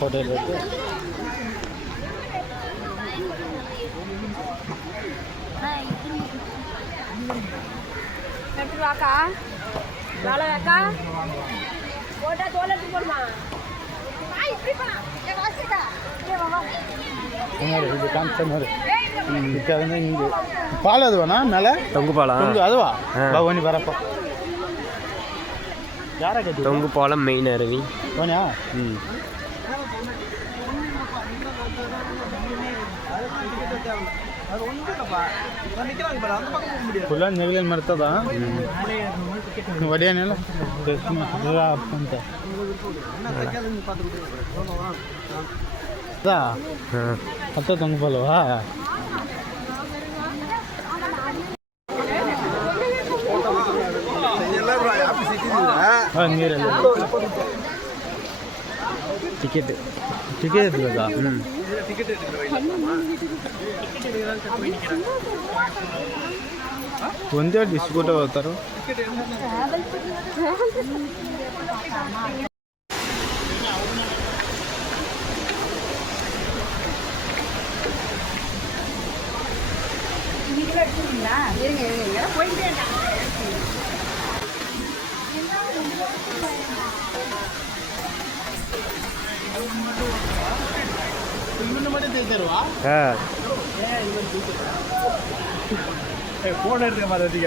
Hotel இருக்கு. அக்கா வேலை அக்கா போட்டா தோலத்து போடுமா இது காமிச்ச இங்கே பால் அதுவாண்ணா மேலே தொங்கு பாலம் அதுவா பவனி வரப்போ யாரை கட்டி தொங்கு பாலம் மெயின் அருவி போனியா? ಫುಲ್ಲ ನೆಗಲೇನು ಮಾಡ್ತದ ಒಡೆಯನೆಲ್ಲ ಅಂತ ಹತ್ತ ತಂಗಲ್ವಾ ನೀರೆಲ್ಲ ಟಿಕೆಟ್ ಇರ್ತದ ಒಂದೇ ಡಿಸ್ಕೌಂಟ್ ಹೋಗ್ತಾರೋ ஃபோன் எடுத்துக்க மாதிரி